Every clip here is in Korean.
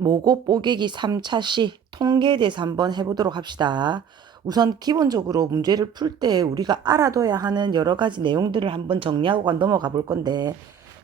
모고 뽀개기 3차 시 통계에 대해서 한번 해보도록 합시다. 우선 기본적으로 문제를 풀 때 우리가 알아둬야 하는 여러 가지 내용들을 한번 정리하고 넘어가 볼 건데,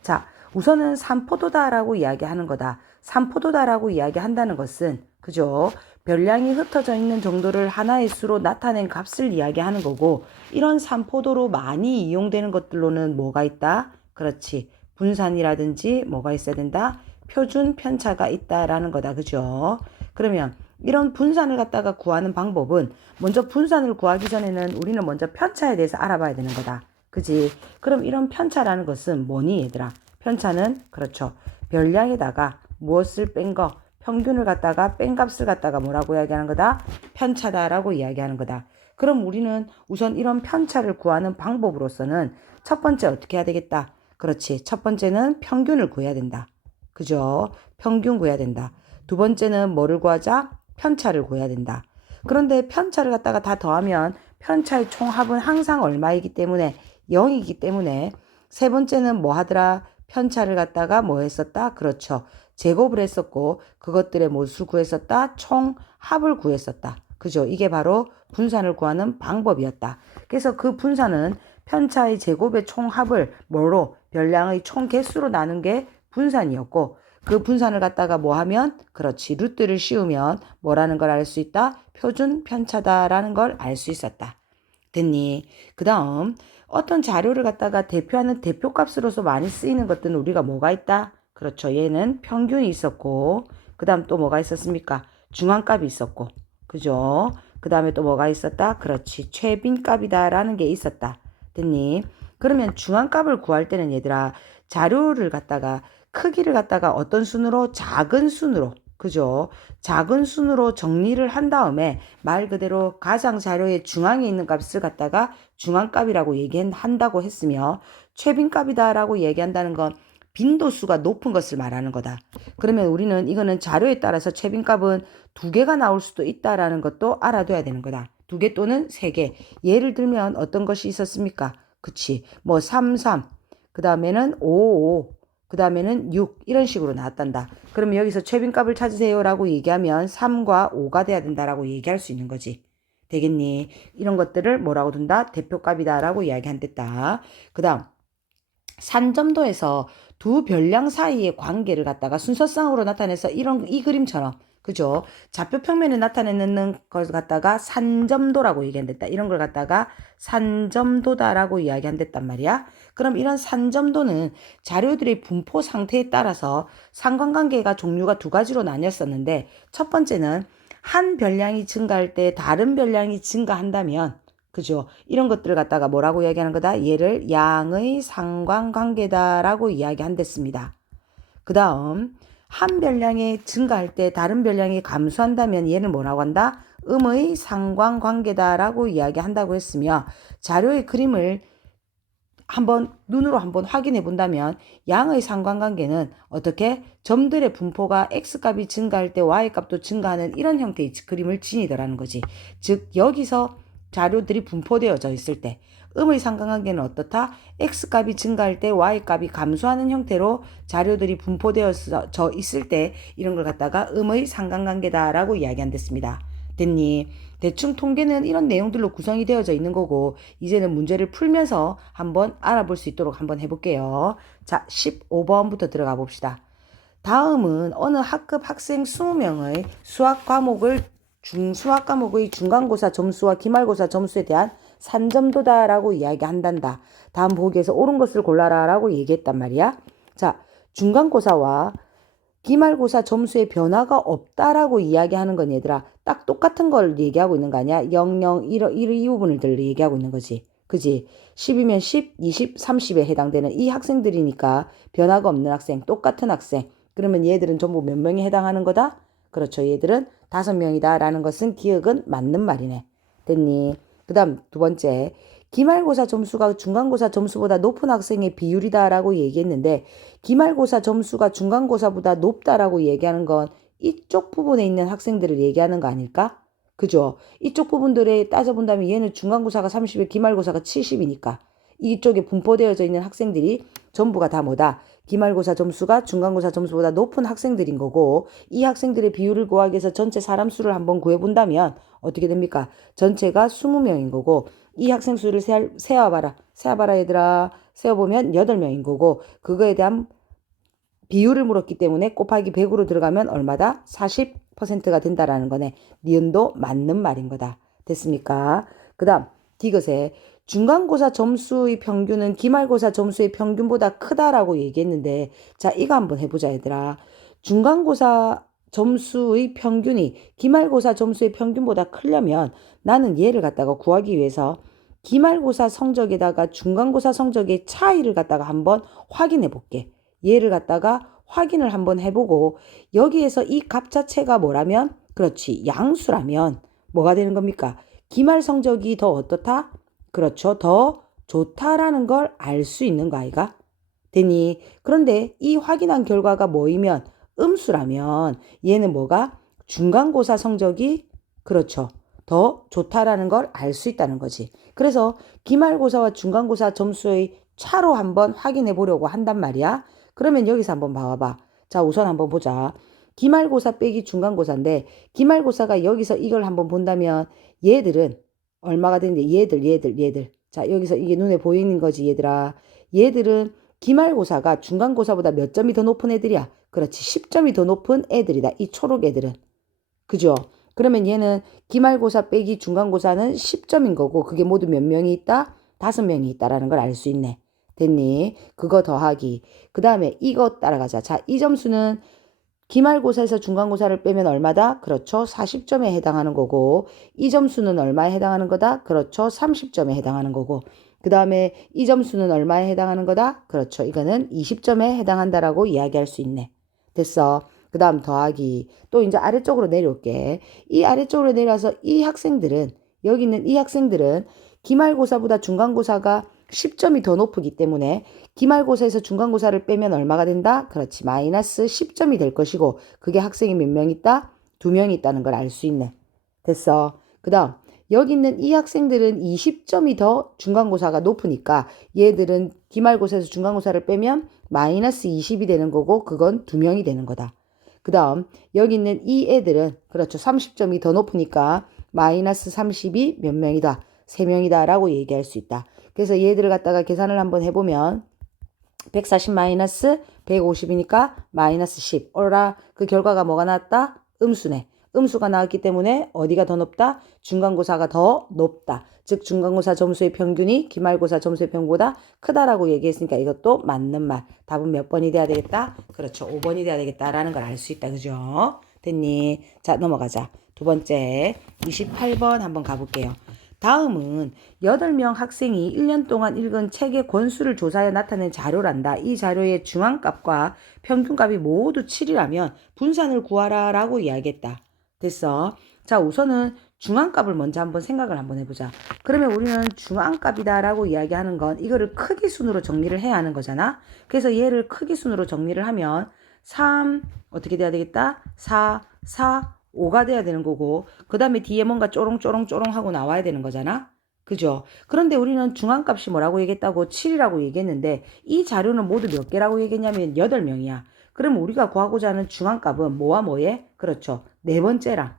자, 우선은 산포도다라고 이야기하는 거다. 산포도다라고 이야기한다는 것은, 그죠? 별량이 흩어져 있는 정도를 하나의 수로 나타낸 값을 이야기하는 거고, 이런 산포도로 많이 이용되는 것들로는 뭐가 있다? 그렇지. 분산이라든지 뭐가 있어야 된다? 표준 편차가 있다라는 거다. 그죠? 그러면 이런 분산을 갖다가 구하는 방법은 먼저 분산을 구하기 전에는 우리는 먼저 편차에 대해서 알아봐야 되는 거다. 그지? 그럼 이런 편차라는 것은 뭐니 얘들아? 편차는 그렇죠. 별량에다가 무엇을 뺀 거, 평균을 갖다가 뺀 값을 갖다가 뭐라고 이야기하는 거다? 편차다라고 이야기하는 거다. 그럼 우리는 우선 이런 편차를 구하는 방법으로서는 첫 번째 어떻게 해야 되겠다? 그렇지. 첫 번째는 평균을 구해야 된다. 그죠? 평균 구해야 된다. 두 번째는 뭐를 구하자? 편차를 구해야 된다. 그런데 편차를 갖다가 다 더하면 편차의 총합은 항상 얼마이기 때문에 0이기 때문에 세 번째는 뭐 하더라? 편차를 갖다가 뭐 했었다? 그렇죠. 제곱을 했었고 그것들의 모수 구했었다? 총합을 구했었다. 그죠? 이게 바로 분산을 구하는 방법이었다. 그래서 그 분산은 편차의 제곱의 총합을 뭐로? 별량의 총개수로 나눈 게 분산이었고 그 분산을 갖다가 뭐 하면 그렇지 루트를 씌우면 뭐라는 걸 알 수 있다? 표준 편차다라는 걸 알 수 있었다. 됐니? 그 다음 어떤 자료를 갖다가 대표하는 대표값으로서 많이 쓰이는 것들은 우리가 뭐가 있다? 그렇죠. 얘는 평균이 있었고 그 다음 또 뭐가 있었습니까? 중앙값이 있었고 그죠? 그 다음에 또 뭐가 있었다? 그렇지. 최빈값이다라는 게 있었다. 됐니? 그러면 중앙값을 구할 때는 얘들아 자료를 갖다가 크기를 갖다가 어떤 순으로? 작은 순으로. 그죠? 작은 순으로 정리를 한 다음에 말 그대로 가장 자료의 중앙에 있는 값을 갖다가 중앙값이라고 얘기한다고 했으며 최빈값이다라고 얘기한다는 건 빈도수가 높은 것을 말하는 거다. 그러면 우리는 이거는 자료에 따라서 최빈값은 두 개가 나올 수도 있다라는 것도 알아둬야 되는 거다. 두 개 또는 세 개. 예를 들면 어떤 것이 있었습니까? 그치. 뭐 3, 3. 그 다음에는 5, 5. 그 다음에는 6 이런 식으로 나왔단다. 그러면 여기서 최빈값을 찾으세요 라고 얘기하면 3과 5가 돼야 된다라고 얘기할 수 있는 거지. 되겠니? 이런 것들을 뭐라고 둔다? 대표값이다 라고 이야기한댔다. 그 다음 산점도에서 두 별량 사이의 관계를 갖다가 순서상으로 나타내서 이 그림처럼 그죠? 좌표 평면에 나타내는 걸 갖다가 산점도라고 얘기한댔다. 이런 걸 갖다가 산점도다라고 이야기한댔단 말이야. 그럼 이런 산점도는 자료들의 분포 상태에 따라서 상관관계가 종류가 두 가지로 나뉘었었는데 첫 번째는 한 별량이 증가할 때 다른 별량이 증가한다면 그죠? 이런 것들을 갖다가 뭐라고 이야기하는 거다? 얘를 양의 상관관계다라고 이야기한댔습니다. 그 다음 한 별량이 증가할 때 다른 별량이 감소한다면 얘는 뭐라고 한다? 음의 상관관계다라고 이야기한다고 했으며 자료의 그림을 한번 눈으로 한번 확인해 본다면 양의 상관관계는 어떻게 점들의 분포가 x값이 증가할 때 y값도 증가하는 이런 형태의 그림을 지니더라는 거지. 즉 여기서 자료들이 분포되어져 있을 때 음의 상관관계는 어떻다? x값이 증가할 때 y값이 감소하는 형태로 자료들이 분포되어져 있을 때 이런 걸 갖다가 음의 상관관계다라고 이야기한댔습니다. 됐니? 대충 통계는 이런 내용들로 구성이 되어져 있는 거고 이제는 문제를 풀면서 한번 알아볼 수 있도록 한번 해볼게요. 자, 15번부터 들어가 봅시다. 다음은 어느 학급 학생 20명의 수학 과목의 중간고사 점수와 기말고사 점수에 대한 산점도다라고 이야기한단다. 다음 보기에서 옳은 것을 골라라 라고 얘기했단 말이야. 자, 중간고사와 기말고사 점수에 변화가 없다라고 이야기하는 건 얘들아 딱 똑같은 걸 얘기하고 있는 거 아니야? 0, 0, 1, 이 부분을 얘기하고 있는 거지. 그지? 10이면 10, 20, 30에 해당되는 이 학생들이니까 변화가 없는 학생, 똑같은 학생. 그러면 얘들은 전부 몇 명에 해당하는 거다? 그렇죠. 얘들은 5명이다 라는 것은 기억은 맞는 말이네. 됐니? 그 다음 두 번째. 기말고사 점수가 중간고사 점수보다 높은 학생의 비율이다라고 얘기했는데 기말고사 점수가 중간고사보다 높다라고 얘기하는 건 이쪽 부분에 있는 학생들을 얘기하는 거 아닐까? 그죠? 이쪽 부분들에 따져본다면 얘는 중간고사가 30에 기말고사가 70이니까 이쪽에 분포되어져 있는 학생들이 전부가 다 뭐다? 기말고사 점수가 중간고사 점수보다 높은 학생들인 거고 이 학생들의 비율을 구하기 위해서 전체 사람 수를 한번 구해본다면 어떻게 됩니까? 전체가 20명인 거고 이 학생 수를 세어봐라. 세어봐라 얘들아. 세어보면 8명인 거고 그거에 대한 비율을 물었기 때문에 곱하기 100으로 들어가면 얼마다? 40%가 된다라는 거네. 니은도 맞는 말인 거다. 됐습니까? 그 다음 디귿에 중간고사 점수의 평균은 기말고사 점수의 평균보다 크다라고 얘기했는데 자 이거 한번 해보자 얘들아. 중간고사 점수의 평균이 기말고사 점수의 평균보다 크려면 나는 얘를 갖다가 구하기 위해서 기말고사 성적에다가 중간고사 성적의 차이를 갖다가 한번 확인해 볼게. 얘를 갖다가 확인을 한번 해보고 여기에서 이 값 자체가 뭐라면 그렇지 양수라면 뭐가 되는 겁니까? 기말 성적이 더 어떻다? 그렇죠. 더 좋다라는 걸 알 수 있는 거 아이가? 되니 그런데 이 확인한 결과가 뭐이면 음수라면 얘는 뭐가? 중간고사 성적이 그렇죠. 더 좋다라는 걸 알 수 있다는 거지. 그래서 기말고사와 중간고사 점수의 차로 한번 확인해 보려고 한단 말이야. 그러면 여기서 한번 봐봐. 자, 우선 한번 보자. 기말고사 빼기 중간고사인데 기말고사가 여기서 이걸 한번 본다면 얘들은 얼마가 되는데 얘들. 자, 여기서 이게 눈에 보이는 거지 얘들아. 얘들은 기말고사가 중간고사보다 몇 점이 더 높은 애들이야. 그렇지. 10점이 더 높은 애들이다. 이 초록 애들은. 그죠? 그러면 얘는 기말고사 빼기 중간고사는 10점인 거고 그게 모두 몇 명이 있다? 5명이 있다라는 걸 알 수 있네. 됐니? 그거 더하기. 그 다음에 이거 따라가자. 자, 이 점수는 기말고사에서 중간고사를 빼면 얼마다? 그렇죠. 40점에 해당하는 거고 이 점수는 얼마에 해당하는 거다? 그렇죠. 30점에 해당하는 거고 그 다음에 이 점수는 얼마에 해당하는 거다? 그렇죠. 이거는 20점에 해당한다라고 이야기할 수 있네. 됐어. 그 다음 더하기. 또 이제 아래쪽으로 내려올게. 이 아래쪽으로 내려와서 이 학생들은 여기 있는 이 학생들은 기말고사보다 중간고사가 10점이 더 높기 때문에 기말고사에서 중간고사를 빼면 얼마가 된다? 그렇지. 마이너스 10점이 될 것이고 그게 학생이 몇 명 있다? 2명이 있다는 걸 알 수 있네. 됐어. 그 다음 여기 있는 이 학생들은 20점이 더 중간고사가 높으니까 얘들은 기말고사에서 중간고사를 빼면 마이너스 20이 되는 거고 그건 2명이 되는 거다. 그 다음 여기 있는 이 애들은 그렇죠. 30점이 더 높으니까 마이너스 30이 몇 명이다? 3명이다 라고 얘기할 수 있다. 그래서 얘들을 갖다가 계산을 한번 해보면 140 마이너스 150이니까 마이너스 10. 오라 그 결과가 뭐가 나왔다? 음수네. 음수가 나왔기 때문에 어디가 더 높다? 중간고사가 더 높다. 즉 중간고사 점수의 평균이 기말고사 점수의 평균보다 크다라고 얘기했으니까 이것도 맞는 말. 답은 몇 번이 돼야 되겠다? 그렇죠. 5번이 돼야 되겠다라는 걸 알 수 있다. 그죠? 됐니? 자, 넘어가자. 두 번째 28번 한번 가볼게요. 다음은 8명 학생이 1년 동안 읽은 책의 권수를 조사해 나타낸 자료란다. 이 자료의 중앙값과 평균값이 모두 7이라면 분산을 구하라 라고 이야기했다. 됐어. 자, 우선은 중앙값을 먼저 한번 생각을 한번 해보자. 그러면 우리는 중앙값이다 라고 이야기하는 건 이거를 크기순으로 정리를 해야 하는 거잖아. 그래서 얘를 크기순으로 정리를 하면 3 어떻게 돼야 되겠다? 4, 5가 돼야 되는 거고 그 다음에 뒤에 뭔가 쪼롱쪼롱 하고 나와야 되는 거잖아. 그죠? 그런데 우리는 중앙값이 뭐라고 얘기했다고? 7이라고 얘기했는데 이 자료는 모두 몇 개라고 얘기했냐면 8명이야. 그럼 우리가 구하고자 하는 중앙값은 뭐와 뭐에? 그렇죠. 네 번째랑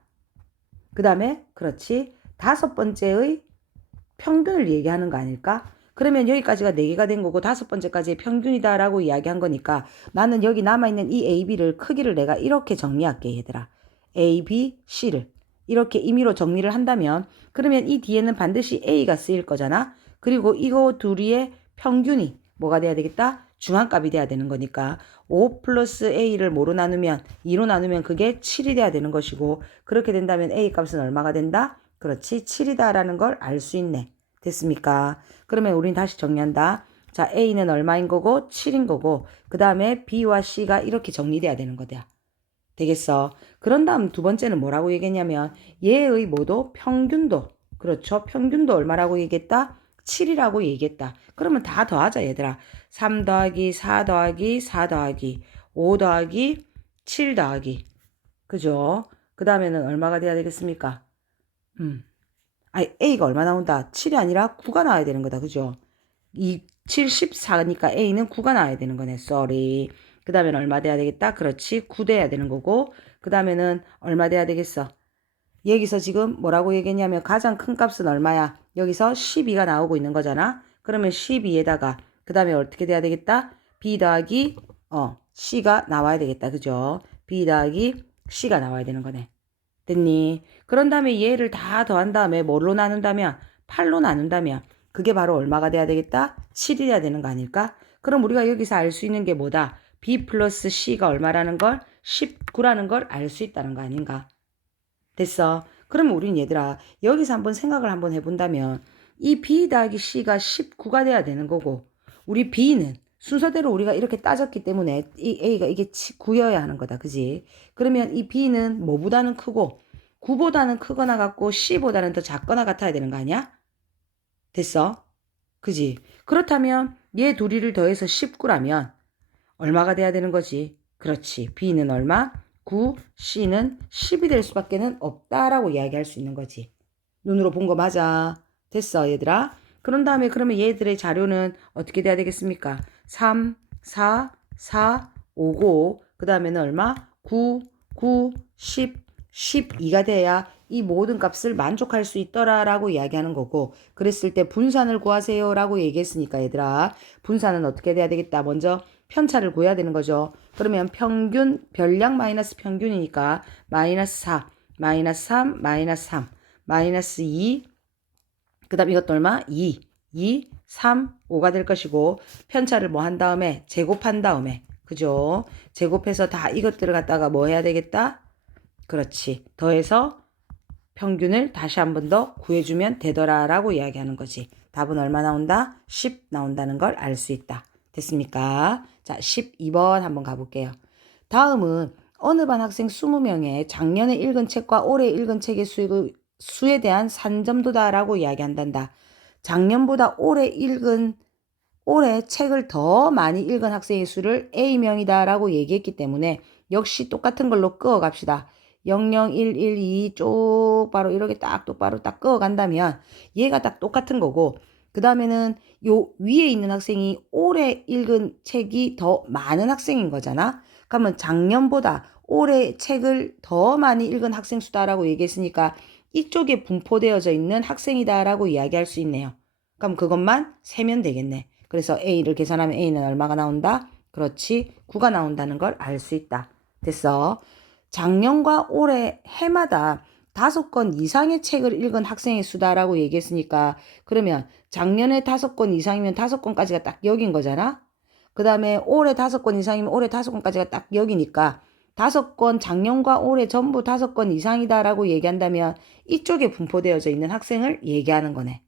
그 다음에 그렇지 5번째의 평균을 얘기하는 거 아닐까? 그러면 여기까지가 4개가 된 거고 5번째까지의 평균이다 라고 이야기한 거니까 나는 여기 남아있는 이 A, B를 크기를 내가 이렇게 정리할게 얘들아. A, B, C를 이렇게 임의로 정리를 한다면 그러면 이 뒤에는 반드시 A가 쓰일 거잖아. 그리고 이거 둘이의 평균이 뭐가 돼야 되겠다? 중앙값이 돼야 되는 거니까 5 플러스 A를 뭐로 나누면 2로 나누면 그게 7이 돼야 되는 것이고 그렇게 된다면 A 값은 얼마가 된다? 그렇지 7이다 라는 걸 알 수 있네. 됐습니까? 그러면 우린 다시 정리한다. 자, A는 얼마인 거고 7인 거고 그 다음에 B와 C가 이렇게 정리돼야 되는 거다. 되겠어. 그런 다음 두 번째는 뭐라고 얘기했냐면 얘의 뭐도 평균도 그렇죠. 평균도 얼마라고 얘기했다? 7이라고 얘기했다. 그러면 다 더하자 얘들아. 3 더하기 4 더하기 4 더하기 5 더하기 7 더하기 그죠? 그 다음에는 얼마가 돼야 되겠습니까? A가 얼마 나온다? 7이 아니라 9가 나와야 되는 거다. 그죠? 7, 14니까 A는 9가 나와야 되는 거네. sorry. 그 다음에는 얼마 돼야 되겠다? 그렇지. 9 돼야 되는 거고. 그 다음에는 얼마 돼야 되겠어? 여기서 지금 뭐라고 얘기했냐면 가장 큰 값은 얼마야? 여기서 12가 나오고 있는 거잖아. 그러면 12에다가 그 다음에 어떻게 돼야 되겠다? B 더하기 C가 나와야 되겠다. 그죠? B 더하기 C가 나와야 되는 거네. 됐니? 그런 다음에 얘를 다 더한 다음에 뭘로 나눈다면? 8로 나눈다면 그게 바로 얼마가 돼야 되겠다? 7이 돼야 되는 거 아닐까? 그럼 우리가 여기서 알 수 있는 게 뭐다? B 플러스 C가 얼마라는 걸? 19라는 걸 알 수 있다는 거 아닌가? 됐어. 그러면 우린 얘들아 여기서 한번 생각을 한번 해본다면 이 B 더하기 C가 19가 돼야 되는 거고 우리 B는 순서대로 우리가 이렇게 따졌기 때문에 이 A가 이게 9여야 하는 거다. 그지? 그러면 이 B는 뭐보다는 크고 9보다는 크거나 같고 C보다는 더 작거나 같아야 되는 거 아니야? 됐어? 그지? 그렇다면 얘 둘이를 더해서 19라면 얼마가 돼야 되는 거지? 그렇지. B는 얼마? 9, C는 10이 될 수밖에 없다라고 이야기할 수 있는 거지. 눈으로 본 거 맞아. 됐어, 얘들아. 그런 다음에 그러면 얘들의 자료는 어떻게 돼야 되겠습니까? 3, 4, 4, 5고 그 다음에는 얼마? 9, 9, 10, 12가 돼야 이 모든 값을 만족할 수 있더라라고 이야기하는 거고 그랬을 때 분산을 구하세요 라고 얘기했으니까 얘들아 분산은 어떻게 돼야 되겠다. 먼저 편차를 구해야 되는 거죠. 그러면 평균, 별량 마이너스 평균이니까 마이너스 4, 마이너스 3, 마이너스 3, 마이너스 2, 그 다음 이것도 얼마? 2, 2, 3, 5가 될 것이고 편차를 뭐 한 다음에 제곱한 다음에 그죠? 제곱해서 다 이것들을 갖다가 뭐 해야 되겠다? 그렇지. 더해서 평균을 다시 한 번 더 구해주면 되더라라고 이야기하는 거지. 답은 얼마 나온다? 10 나온다는 걸 알 수 있다. 됐습니까? 자, 12번 한번 가볼게요. 다음은 어느 반 학생 20명의 작년에 읽은 책과 올해 읽은 책의 수에 대한 산점도다라고 이야기한단다. 작년보다 올해 책을 더 많이 읽은 학생의 수를 A명이다라고 얘기했기 때문에 역시 똑같은 걸로 끄어 갑시다. 0, 0, 1, 1, 2 쭉 바로 이렇게 딱 똑바로 딱 끄어 간다면 얘가 딱 똑같은 거고 그 다음에는 요 위에 있는 학생이 올해 읽은 책이 더 많은 학생인 거잖아. 그러면 작년보다 올해 책을 더 많이 읽은 학생 수다라고 얘기했으니까 이쪽에 분포되어져 있는 학생이다라고 이야기할 수 있네요. 그럼 그것만 세면 되겠네. 그래서 A를 계산하면 A는 얼마가 나온다? 그렇지. 9가 나온다는 걸 알 수 있다. 됐어. 작년과 올해 해마다 5권 이상의 책을 읽은 학생의 수다라고 얘기했으니까 그러면 작년에 5권 이상이면 5권까지가 딱 여긴 거잖아. 그 다음에 올해 5권 이상이면 올해 5권까지가 딱 여기니까 5권 작년과 올해 전부 5권 이상이다라고 얘기한다면 이쪽에 분포되어져 있는 학생을 얘기하는 거네.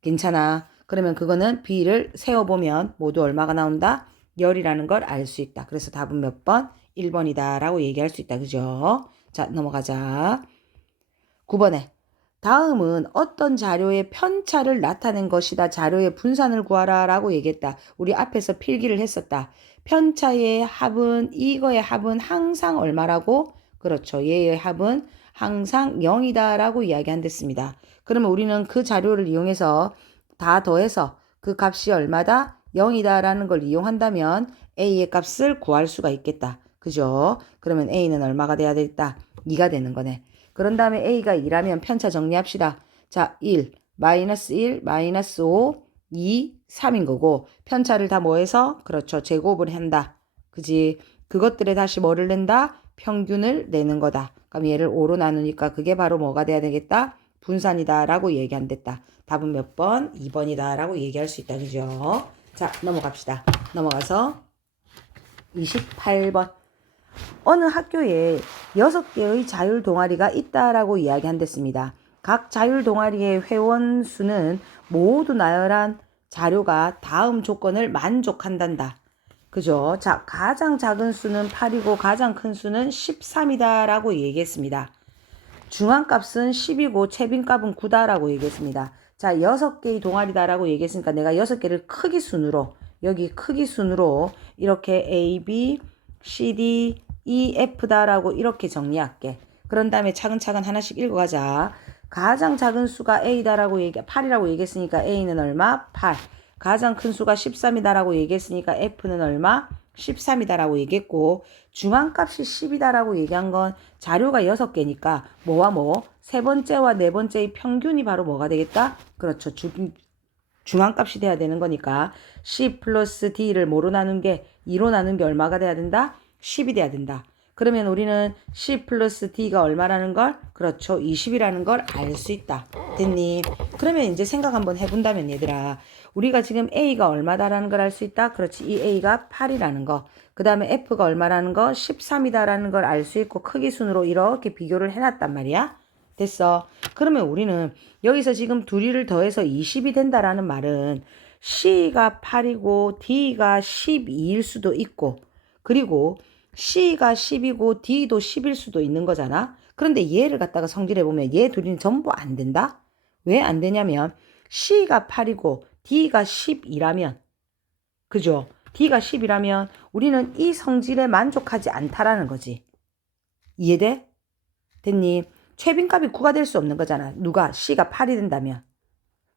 괜찮아. 그러면 그거는 B를 세어보면 모두 얼마가 나온다? 10이라는 걸 알 수 있다. 그래서 답은 몇 번? 1번이다 라고 얘기할 수 있다. 그죠? 자, 넘어가자. 9번에 다음은 어떤 자료의 편차를 나타낸 것이다. 자료의 분산을 구하라 라고 얘기했다. 우리 앞에서 필기를 했었다. 편차의 합은 이거의 합은 항상 얼마라고? 그렇죠. 얘의 합은 항상 0이다 라고 이야기한댔습니다. 그러면 우리는 그 자료를 이용해서 다 더해서 그 값이 얼마다? 0이다 라는 걸 이용한다면 A의 값을 구할 수가 있겠다. 그죠? 그러면 A는 얼마가 돼야 되겠다? 2가 되는 거네. 그런 다음에 A가 2라면 편차 정리합시다. 자, 1, 마이너스 1, 마이너스 5, 2, 3인 거고 편차를 다 뭐해서? 그렇죠. 제곱을 한다. 그지? 그것들에 다시 뭐를 낸다? 평균을 내는 거다. 그럼 얘를 5로 나누니까 그게 바로 뭐가 돼야 되겠다? 분산이다 라고 얘기 안 됐다. 답은 몇 번? 2번이다 라고 얘기할 수 있다. 그죠? 자, 넘어갑시다. 넘어가서 28번. 어느 학교에 6개의 자율 동아리가 있다라고 이야기한댔습니다. 각 자율 동아리의 회원 수는 모두 나열한 자료가 다음 조건을 만족한단다. 그죠? 자, 가장 작은 수는 8이고 가장 큰 수는 13이다 라고 얘기했습니다. 중앙값은 10이고 최빈값은 9다라고 얘기했습니다. 자, 6개의 동아리다라고 얘기했으니까 내가 6개를 크기 순으로 여기 크기 순으로 이렇게 A, B, C, D, E, F다라고 이렇게 정리할게. 그런 다음에 차근차근 하나씩 읽어가자. 가장 작은 수가 A다라고 8이라고 얘기했으니까 A는 얼마? 8. 가장 큰 수가 13이다라고 얘기했으니까 F는 얼마? 13이다라고 얘기했고 중앙값이 10이다라고 얘기한 건 자료가 6개니까 뭐와 뭐? 세 번째와 네 번째의 평균이 바로 뭐가 되겠다? 그렇죠. 중앙값이 돼야 되는 거니까 C 플러스 D를 뭐로 나눈 게 2로 나눈 게 얼마가 돼야 된다? 10이 돼야 된다. 그러면 우리는 C 플러스 D가 얼마라는 걸? 그렇죠. 20이라는 걸 알 수 있다. 됐니? 그러면 이제 생각 한번 해본다면 얘들아. 우리가 지금 A가 얼마다라는 걸 알 수 있다? 그렇지. 이 A가 8이라는 거. 그 다음에 F가 얼마라는 거? 13이다라는 걸 알 수 있고 크기 순으로 이렇게 비교를 해놨단 말이야. 됐어. 그러면 우리는 여기서 지금 둘이를 더해서 20이 된다라는 말은 C가 8이고 D가 12일 수도 있고 그리고 C가 10이고 D도 10일 수도 있는 거잖아. 그런데 얘를 갖다가 성질해보면 얘 둘이는 전부 안 된다? 왜 안 되냐면 C가 8이고 D가 10이라면 그죠? D가 10이라면 우리는 이 성질에 만족하지 않다라는 거지. 이해돼? 됐니? 최빈값이 9가 될 수 없는 거잖아. 누가? C가 8이 된다면.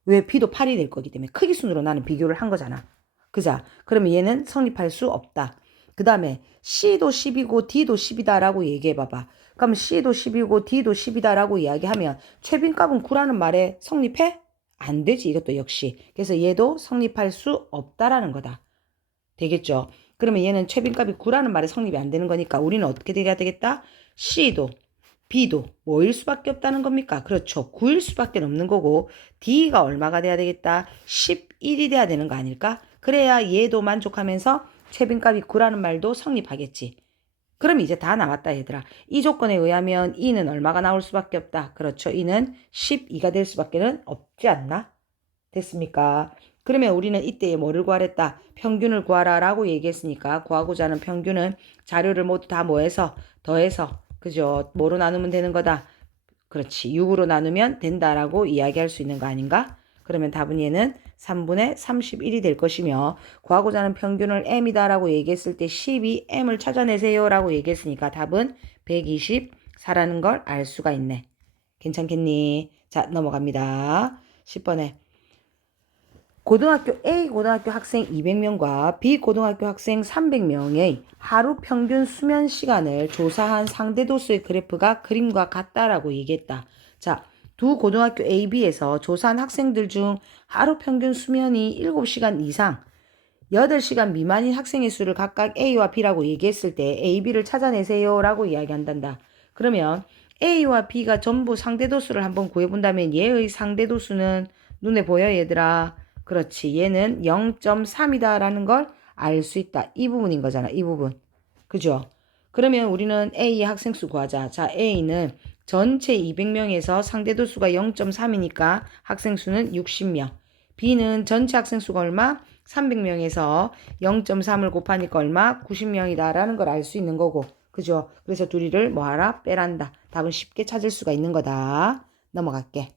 왜? B도 8이 될 거기 때문에 크기 순으로 나는 비교를 한 거잖아. 그자? 그러면 얘는 성립할 수 없다. 그 다음에 C도 10이고 D도 10이다라고 얘기해봐봐. 그럼 C도 10이고 D도 10이다라고 이야기하면 최빈값은 9라는 말에 성립해? 안 되지. 이것도 역시. 그래서 얘도 성립할 수 없다라는 거다. 되겠죠? 그러면 얘는 최빈값이 9라는 말에 성립이 안 되는 거니까 우리는 어떻게 돼야 되겠다? C도 B도 뭐일 수밖에 없다는 겁니까? 그렇죠. 9일 수밖에 없는 거고 D가 얼마가 돼야 되겠다? 11이 돼야 되는 거 아닐까? 그래야 얘도 만족하면서 최빈값이 9라는 말도 성립하겠지. 그럼 이제 다 나왔다 얘들아. 이 조건에 의하면 E는 얼마가 나올 수밖에 없다. 그렇죠. E는 12가 될 수밖에 없지 않나? 됐습니까? 그러면 우리는 이때에 뭐를 구하랬다? 평균을 구하라 라고 얘기했으니까 구하고자 하는 평균은 자료를 모두 다 더해서 그죠? 뭐로 나누면 되는 거다? 그렇지. 6으로 나누면 된다라고 이야기할 수 있는 거 아닌가? 그러면 답은 얘는 3분의 31이 될 것이며 구하고자 하는 평균을 m이다라고 얘기했을 때 12m을 찾아내세요 라고 얘기했으니까 답은 124라는 걸 알 수가 있네. 괜찮겠니? 자, 넘어갑니다. 10번에 A 고등학교 학생 200명과 B 고등학교 학생 300명의 하루 평균 수면 시간을 조사한 상대도수의 그래프가 그림과 같다라고 얘기했다. 자, 두 고등학교 A, B에서 조사한 학생들 중 하루 평균 수면이 7시간 이상 8시간 미만인 학생의 수를 각각 A와 B라고 얘기했을 때 A, B를 찾아내세요 라고 이야기한단다. 그러면 A와 B가 전부 상대도수를 한번 구해본다면 얘의 상대도수는 눈에 보여 얘들아? 그렇지. 얘는 0.3이다라는 걸 알 수 있다. 이 부분인 거잖아. 이 부분. 그죠? 그러면 우리는 A의 학생수 구하자. 자, A는 전체 200명에서 상대도수가 0.3이니까 학생수는 60명. B는 전체 학생수가 얼마? 300명에서 0.3을 곱하니까 얼마? 90명이다라는 걸 알 수 있는 거고. 그죠? 그래서 둘이를 뭐하라? 빼란다. 답은 쉽게 찾을 수가 있는 거다. 넘어갈게.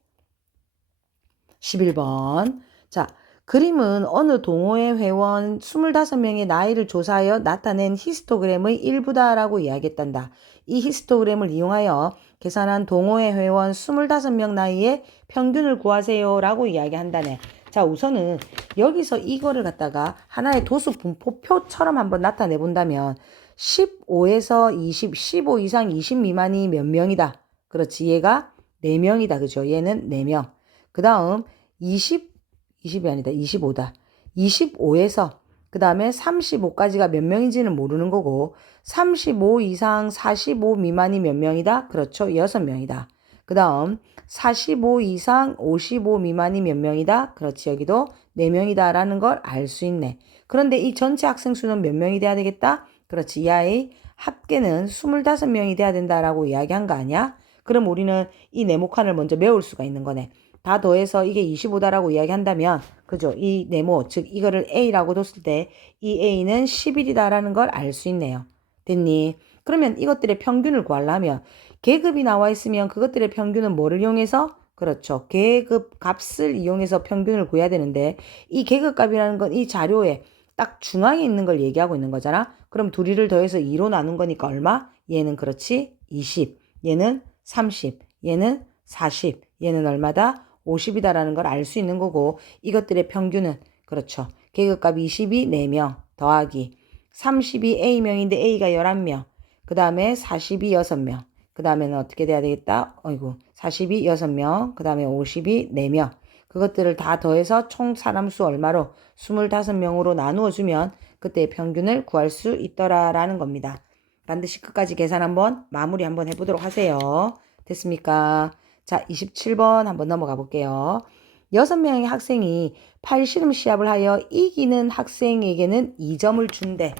11번. 자, 그림은 어느 동호회 회원 25명의 나이를 조사하여 나타낸 히스토그램의 일부다라고 이야기했단다. 이 히스토그램을 이용하여 계산한 동호회 회원 25명 나이의 평균을 구하세요 라고 이야기한다네. 자, 우선은 여기서 이거를 갖다가 하나의 도수 분포표처럼 한번 나타내 본다면 15에서 20, 15 이상 20 미만이 몇 명이다. 그렇지. 얘가 4명이다. 그죠? 얘는 4명. 그 다음 20이 아니다. 25다. 25에서 그 다음에 35까지가 몇 명인지는 모르는 거고 35 이상 45 미만이 몇 명이다? 그렇죠. 6명이다. 그 다음 45 이상 55 미만이 몇 명이다? 그렇지. 여기도 4명이다 라는 걸 알 수 있네. 그런데 이 전체 학생 수는 몇 명이 돼야 되겠다? 그렇지. 이 아이 합계는 25명이 돼야 된다라고 이야기한 거 아니야? 그럼 우리는 이 네모칸을 먼저 메울 수가 있는 거네. 다 더해서 이게 25다라고 이야기한다면 그죠? 이 네모 즉 이거를 A라고 뒀을 때 이 A는 11이다라는 걸 알 수 있네요. 됐니? 그러면 이것들의 평균을 구하려면 계급이 나와 있으면 그것들의 평균은 뭐를 이용해서? 그렇죠. 계급 값을 이용해서 평균을 구해야 되는데 이 계급값이라는 건 이 자료에 딱 중앙에 있는 걸 얘기하고 있는 거잖아. 그럼 둘이를 더해서 2로 나눈 거니까 얼마? 얘는 그렇지 20, 얘는 30, 얘는 40, 얘는 얼마다? 50이다라는 걸 알 수 있는 거고 이것들의 평균은 그렇죠. 계급값 20이 4명 더하기 30이 A명인데 A가 11명. 그 다음에 40이 6명. 그 다음에는 어떻게 돼야 되겠다? 어이구 40이 6명. 그 다음에 50이 4명. 그것들을 다 더해서 총 사람 수 얼마로 25명으로 나누어주면 그때의 평균을 구할 수 있더라라는 겁니다. 반드시 끝까지 계산 한번 마무리 한번 해보도록 하세요. 됐습니까? 자, 27번 한번 넘어가 볼게요. 6명의 학생이 팔씨름 시합을 하여 이기는 학생에게는 2점을 준대.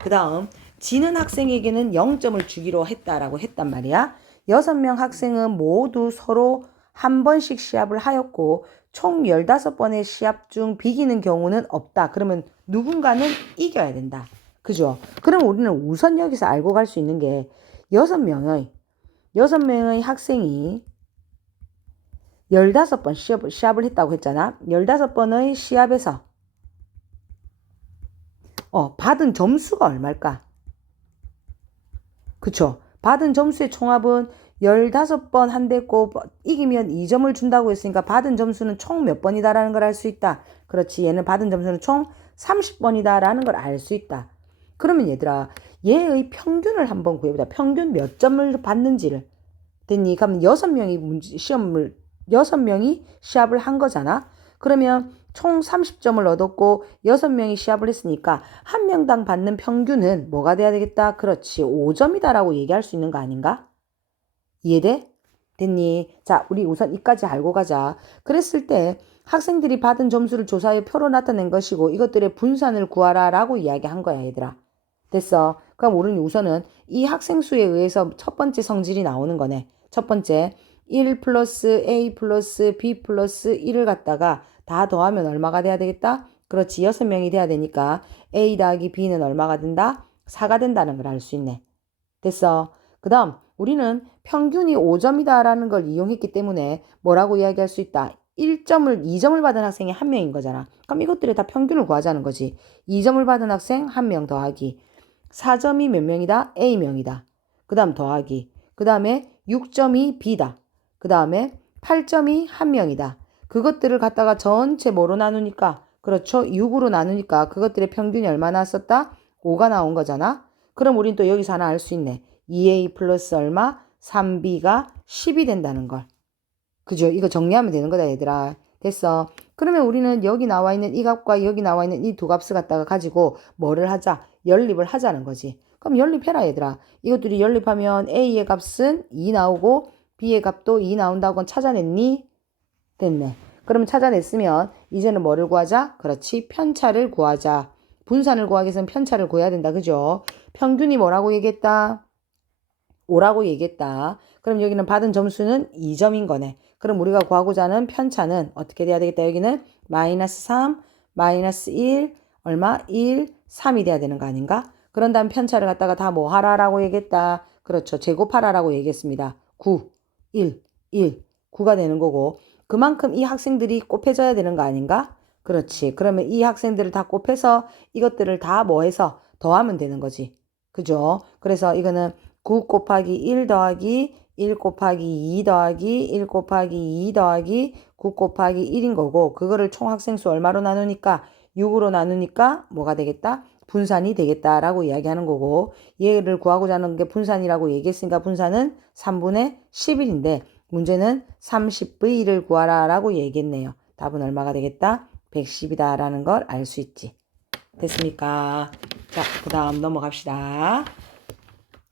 그 다음 지는 학생에게는 0점을 주기로 했다라고 했단 말이야. 6명 학생은 모두 서로 한 번씩 시합을 하였고 총 15번의 시합 중 비기는 경우는 없다. 그러면 누군가는 이겨야 된다. 그죠? 그럼 우리는 우선 여기서 알고 갈 수 있는 게 6명의 학생이 15번 시합을 했다고 했잖아. 15번의 시합에서 받은 점수가 얼마일까? 그쵸? 받은 점수의 총합은 15번 한댔고 이기면 2점을 준다고 했으니까 받은 점수는 총 몇 번이다라는 걸 알 수 있다. 그렇지. 얘는 받은 점수는 총 30번이다라는 걸 알 수 있다. 그러면 얘들아, 얘의 평균을 한번 구해보자. 평균 몇 점을 받는지를. 됐니? 그럼 6명이 시합을 한 거잖아. 그러면 총 30점을 얻었고 6명이 시합을 했으니까 한 명당 받는 평균은 뭐가 돼야 되겠다? 그렇지. 5점이다라고 얘기할 수 있는 거 아닌가? 이해돼? 됐니? 자, 우리 우선 이까지 알고 가자. 그랬을 때 학생들이 받은 점수를 조사해 표로 나타낸 것이고 이것들의 분산을 구하라 라고 이야기한 거야, 얘들아. 됐어. 그럼 우리는 우선은 이 학생 수에 의해서 첫 번째 성질이 나오는 거네. 첫 번째 1 플러스 A 플러스 B 플러스 1을 갖다가 다 더하면 얼마가 돼야 되겠다? 그렇지. 6명이 돼야 되니까 A 더하기 B는 얼마가 된다? 4가 된다는 걸 알 수 있네. 됐어. 그 다음 우리는 평균이 5점이다라는 걸 이용했기 때문에 뭐라고 이야기할 수 있다? 2점을 받은 학생이 1명인 거잖아. 그럼 이것들을 다 평균을 구하자는 거지. 2점을 받은 학생 1명 더하기 4점이 몇 명이다? A명이다. 그 다음 더하기 그 다음에 6점이 B다. 그 다음에 8점이 1명이다. 그것들을 갖다가 전체 뭐로 나누니까 그렇죠. 6으로 나누니까 그것들의 평균이 얼마 나왔었다? 5가 나온 거잖아. 그럼 우린 또 여기서 하나 알 수 있네. 2A 플러스 얼마? 3B가 10이 된다는 걸. 그죠? 이거 정리하면 되는 거다, 얘들아. 됐어. 그러면 우리는 여기 나와 있는 이 값과 여기 나와 있는 이 두 값을 갖다가 가지고 뭐를 하자? 연립을 하자는 거지. 그럼 연립해라, 얘들아. 이것들이 연립하면 A의 값은 2 나오고 B의 값도 2 나온다고 찾아냈니? 됐네. 그러면 찾아냈으면 이제는 뭐를 구하자? 그렇지. 편차를 구하자. 분산을 구하기 위해서는 편차를 구해야 된다. 그죠? 평균이 뭐라고 얘기했다? 5라고 얘기했다. 그럼 여기는 받은 점수는 2점인 거네. 그럼 우리가 구하고자 하는 편차는 어떻게 돼야 되겠다. 여기는 마이너스 3, 마이너스 1, 얼마? 1, 3이 돼야 되는 거 아닌가? 그런 다음 편차를 갖다가 다 뭐 하라라고 얘기했다. 그렇죠. 제곱하라라고 얘기했습니다. 9, 1, 1, 9가 되는 거고 그만큼 이 학생들이 곱해져야 되는 거 아닌가? 그렇지. 그러면 이 학생들을 다 곱해서 이것들을 다 뭐 해서 더하면 되는 거지. 그죠? 그래서 이거는 9 곱하기 1 더하기 1 곱하기 2 더하기 1 곱하기 2 더하기 9 곱하기 1인 거고 그거를 총 학생수 얼마로 나누니까 6으로 나누니까 뭐가 되겠다? 분산이 되겠다라고 이야기하는 거고 얘를 구하고자 하는 게 분산이라고 얘기했으니까 분산은 3분의 11인데 문제는 30V를 구하라 라고 얘기했네요. 답은 얼마가 되겠다? 110이다 라는 걸 알 수 있지. 됐습니까? 자, 그 다음 넘어갑시다.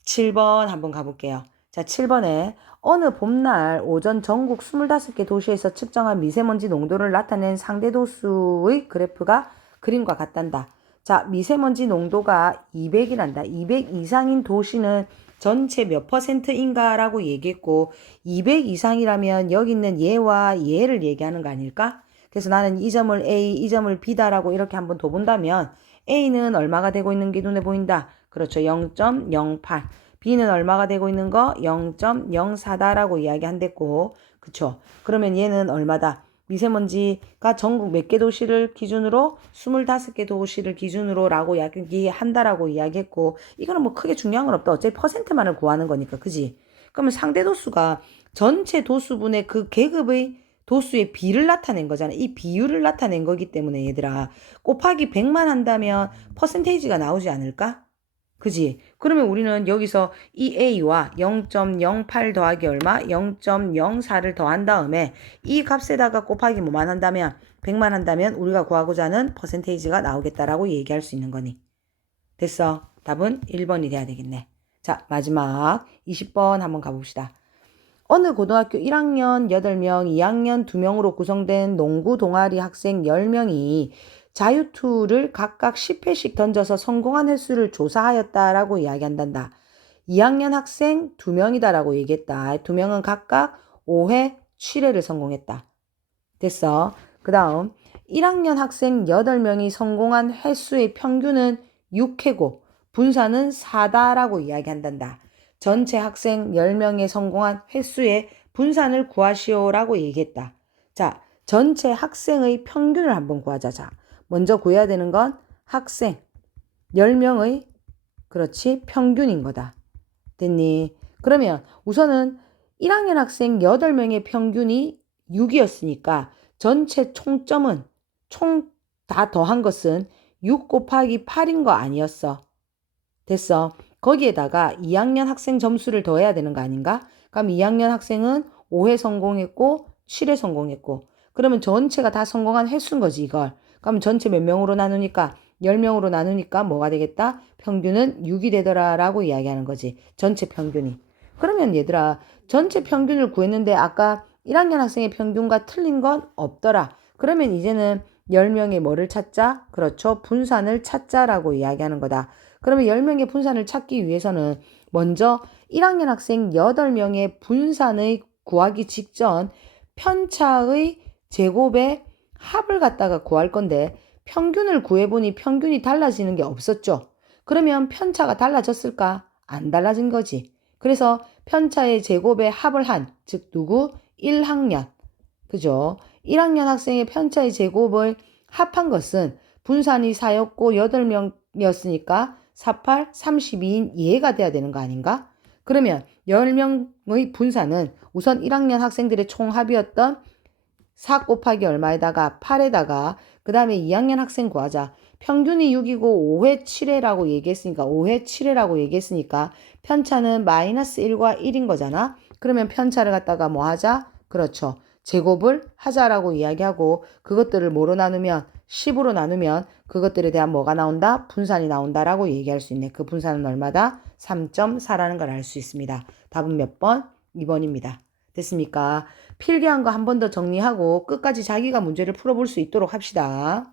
7번 한번 가볼게요. 자, 7번에 어느 봄날 오전 전국 25개 도시에서 측정한 미세먼지 농도를 나타낸 상대도수의 그래프가 그림과 같단다. 자, 미세먼지 농도가 200이란다. 200 이상인 도시는 전체 몇 퍼센트인가 라고 얘기했고 200 이상이라면 여기 있는 얘와 얘를 얘기하는 거 아닐까? 그래서 나는 이 점을 A, 이 점을 B다라고 이렇게 한번 더 본다면 A는 얼마가 되고 있는 게 눈에 보인다. 그렇죠. 0.08. B는 얼마가 되고 있는 거? 0.04다라고 이야기한댔고 그쵸? 그러면 얘는 얼마다? 미세먼지가 전국 몇 개 도시를 기준으로 25개 도시를 기준으로 라고 이야기한다라고 이야기했고 이거는 뭐 크게 중요한 건 없다. 어차피 퍼센트만을 구하는 거니까 그지? 그러면 상대 도수가 전체 도수분의 그 계급의 도수의 비를 나타낸 거잖아. 이 비율을 나타낸 거기 때문에 얘들아 곱하기 100만 한다면 퍼센테이지가 나오지 않을까? 그지? 그러면 우리는 여기서 이 A와 0.08 더하기 얼마? 0.04를 더한 다음에 이 값에다가 곱하기 뭐만 한다면 100만 한다면 우리가 구하고자 하는 퍼센테이지가 나오겠다라고 얘기할 수 있는 거니. 됐어. 답은 1번이 돼야 되겠네. 자, 마지막 20번 한번 가봅시다. 어느 고등학교 1학년 8명, 2학년 2명으로 구성된 농구 동아리 학생 10명이 자유투를 각각 10회씩 던져서 성공한 횟수를 조사하였다라고 이야기한단다. 2학년 학생 2명이다라고 얘기했다. 2명은 각각 5회 7회를 성공했다. 됐어. 그 다음 1학년 학생 8명이 성공한 횟수의 평균은 6회고 분산은 4다라고 이야기한단다. 전체 학생 10명의 성공한 횟수의 분산을 구하시오라고 얘기했다. 자, 전체 학생의 평균을 한번 구하자. 자, 먼저 구해야 되는 건 학생 10명의 그렇지 평균인 거다. 됐니? 그러면 우선은 1학년 학생 8명의 평균이 6이었으니까 전체 총점은 총 다 더한 것은 6 곱하기 8인 거 아니었어. 됐어. 거기에다가 2학년 학생 점수를 더해야 되는 거 아닌가? 그럼 2학년 학생은 5회 성공했고 7회 성공했고 그러면 전체가 다 성공한 횟수인 거지 이걸. 그럼 전체 몇 명으로 나누니까 10명으로 나누니까 뭐가 되겠다? 평균은 6이 되더라라고 이야기하는 거지. 전체 평균이. 그러면 얘들아 전체 평균을 구했는데 아까 1학년 학생의 평균과 틀린 건 없더라. 그러면 이제는 10명의 뭐를 찾자? 그렇죠. 분산을 찾자라고 이야기하는 거다. 그러면 10명의 분산을 찾기 위해서는 먼저 1학년 학생 8명의 분산의 구하기 직전 편차의 제곱의 합을 갖다가 구할 건데 평균을 구해보니 평균이 달라지는 게 없었죠. 그러면 편차가 달라졌을까? 안 달라진 거지. 그래서 편차의 제곱의 합을 한, 즉 누구? 1학년. 그죠? 1학년 학생의 편차의 제곱을 합한 것은 분산이 4였고 8명이었으니까 48, 32인 얘가 돼야 되는 거 아닌가? 그러면 10명의 분산은 우선 1학년 학생들의 총합이었던 4 곱하기 얼마에다가 8에다가 그 다음에 2학년 학생 구하자. 평균이 6이고 5회 7회라고 얘기했으니까 5회 7회라고 얘기했으니까 편차는 마이너스 1과 1인 거잖아. 그러면 편차를 갖다가 뭐 하자? 그렇죠. 제곱을 하자라고 이야기하고 그것들을 뭐로 나누면 10으로 나누면 그것들에 대한 뭐가 나온다? 분산이 나온다라고 얘기할 수 있네. 그 분산은 얼마다? 3.4라는 걸 알 수 있습니다. 답은 몇 번? 2번입니다. 됐습니까? 필기한 거 한 번 더 정리하고 끝까지 자기가 문제를 풀어볼 수 있도록 합시다.